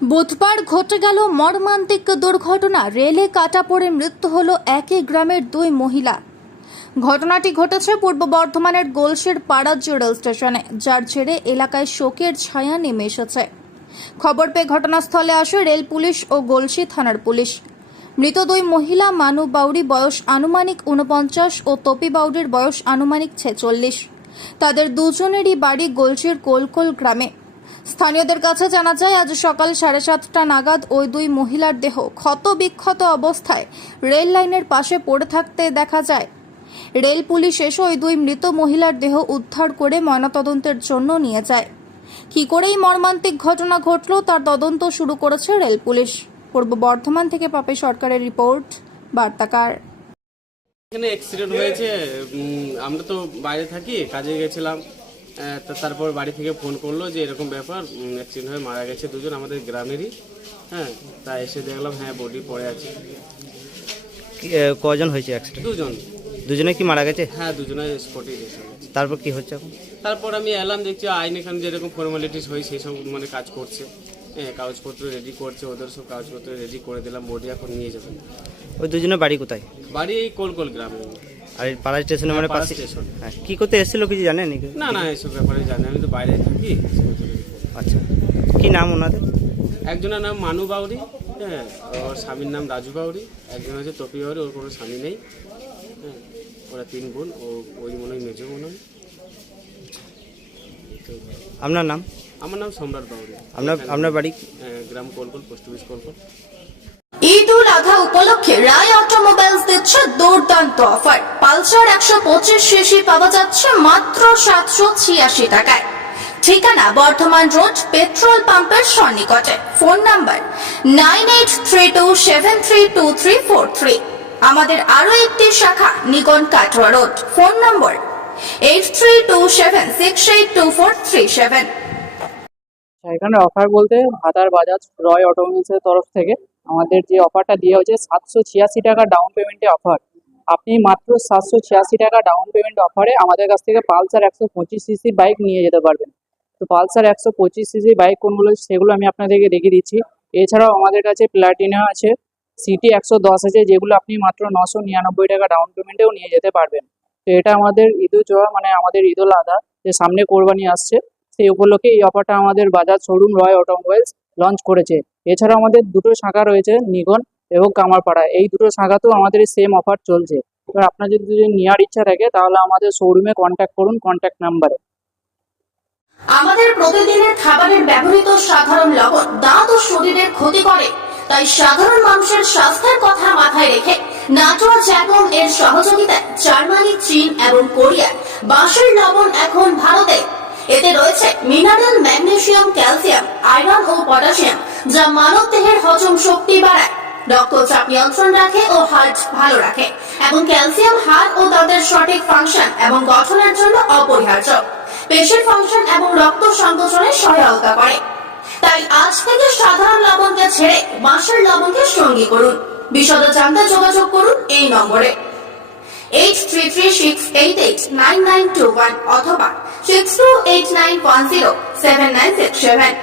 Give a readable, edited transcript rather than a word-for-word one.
বুধবার ঘটে গেল মর্মান্তিক দুর্ঘটনা। রেলে কাটা পড়ে মৃত্যু হলো একই গ্রামের দুই মহিলা। ঘটনাটি ঘটেছে পূর্ব বর্ধমানের গোলসির পাড়াজ্য রেল স্টেশনে, যার জেরে এলাকায় শোকের ছায়া নেমে এসেছে। খবর পেয়ে ঘটনাস্থলে আসে রেল পুলিশ ও গোলসি থানার পুলিশ। মৃত দুই মহিলা মানু বাউরি বয়স আনুমানিক 49 ও তপি বাউরির বয়স আনুমানিক 46। তাদের দুজনেরই বাড়ি গোলসির কোলকোল গ্রামে। স্থানীয়দের কাছে জানা যায়, আজ সকাল 7:30টা নাগাদ ওই দুই মহিলার দেহ ক্ষত বিক্ষত অবস্থায় রেল লাইনের পাশে পড়ে থাকতে দেখা যায়। রেল পুলিশ এসে ওই দুই মৃত মহিলার দেহ উদ্ধার করে ময়নাতদন্তের জন্য নিয়ে যায়। কি করে এই মর্মান্তিক ঘটনা ঘটল তার তদন্ত শুরু করেছে রেল পুলিশ। পূর্ব বর্ধমান থেকে পাপে সরকারের রিপোর্ট, বার্তাকার। এখানে অ্যাক্সিডেন্ট হয়েছে। আমরা তো বাইরে থাকি, কাজে গেছিলাম। তারপর বাড়ি থেকে ফোন করলো যে এরকম ব্যাপার, অ্যাক্সিডেন্ট হয়ে মারা গেছে দুজন আমাদের গ্রামেরই। হ্যাঁ, তাই এসে দেখলাম বডি পড়ে আছে। কজন হয়েছে অ্যাক্সিডেন্ট? দুজনে কি মারা গেছে? হ্যাঁ, দুজনে স্পটে গেছে। তারপর কি হচ্ছে এখন? তারপর আমি এলাম, দেখছি আইন এখানে যেরকম ফর্মালিটিস হয় সেই সব কাজ করছে। হ্যাঁ, কাগজপত্র রেডি করছে, ওদের সব কাগজপত্র রেডি করে দিলাম। বডি এখন নিয়ে যাবেন। ওই দুজনের বাড়ি কোথায়? বাড়ি এই কোলকোল গ্রামে। আর পাড়া স্টেশনে পাশে স্টেশন। হ্যাঁ, কি করতে এসেছিল কিছু জানেন? না, এসব ব্যাপারে জানি, আমি তো বাইরে থাকি। আচ্ছা, কি নাম ওনাদের? একজনের নাম মানু বাউরি, হ্যাঁ, ওর স্বামীর নাম রাজু বাউরি। একজন হচ্ছে তপি বাউরি, ওর কোনো স্বামী নেই। হ্যাঁ, ওরা 3 বোন, ওই মনে হয় মেজো মনে হয়। আপনার নাম? আমার নাম সম্রাট বাউরি। আপনার বাড়ি? গ্রাম কোলকোল, পোস্ট অফিস কোলকোল। ঈদ উল আধা উপলক্ষে রায় অটোমোবাইলস দিচ্ছে দুর্দান্ত অফার। পালসার 125 সিসি পাওয়া যাচ্ছে মাত্র 786 টাকায়। ঠিকানা বর্ধমান রোড, পেট্রোল পাম্পের সন্নিকটে। Phone number 9832732343। আমাদের আরো একটি শাখা নিগন কাটোয়া রোড। ফোন নম্বর 8327682437। এখানে অফার বলতে ভাতার বাজাজ রয় অটোমোবাইলসের তরফ থেকে আমাদের যে অফারটা দেওয়া হয়েছে 786 টাকা ডাউন পেমেন্টে অফার। আপনি মাত্র 786 টাকা ডাউন পেমেন্ট অফারে আমাদের কাছ থেকে পালসার 125 সিসি বাইক নিয়ে যেতে পারবেন। তো পালসার 125 সিসি বাইক কোনগুলো সেগুলো আমি আপনাদেরকে দেখিয়ে দিচ্ছি। এছাড়াও আমাদের কাছে প্লাটিনা আছে, সিটি 110 আছে, যেগুলো আপনি মাত্র 999 টাকা ডাউন পেমেন্টেও নিয়ে যেতে পারবেন। তো এটা আমাদের ঈদুজ্জোহা আমাদের ঈদ উল আধা যে সামনে কোরবানি আসছে, সেই উপলক্ষে এই অফারটা আমাদের বাজাজ শোরুম রয় অটোমোবাইলস লঞ্চ করেছে। এছাড়াও আমাদের দুটো শাখা রয়েছে, নিগন এবং কামারপাড়া। এই দুটো শাখাতেও আমাদের সেম অফার চলছে। এবার আপনার যদি নেওয়ার ইচ্ছা থাকে তাহলে আমাদের শোরুমে কন্ট্যাক্ট করুন কন্ট্যাক্ট নাম্বারে। আমাদের প্রতিদিনের খাবারের ব্যবহৃত সাধারণ লবণ দাঁত ও শরীরের ক্ষতি করে। তাই সাধারণ মানুষের স্বাস্থ্যের কথা মাথায় রেখে নাটোয়া জ্যাকম এর সহযোগিতায় জার্মানি, চীন এবং কোরিয়া বাঁশের লবণ এখন ভারতে। এতে রয়েছে মিনারেল, ম্যাগনেসিয়াম, ক্যালসিয়াম, আয়রন ও পটাশিয়াম, যা মানব দেহের হজম শক্তি বাড়ায়, রক্তচাপ নিয়ন্ত্রণ রাখে ও হার্ট ভালো রাখে, এবং ক্যালসিয়াম হাড় ও দাঁতের সঠিক ফাংশন এবং গঠনের জন্য অপরিহার্য। পেশির ফাংশন এবং রক্ত সংকোচনে সহায়তা করে। তাই আজ থেকে সাধারণ লবণকে ছেড়ে বাঁশের লবণকে সঙ্গী করুন। বিশদে জানতে যোগাযোগ করুন এই নম্বরে 8336889921 অথবা 6289107967।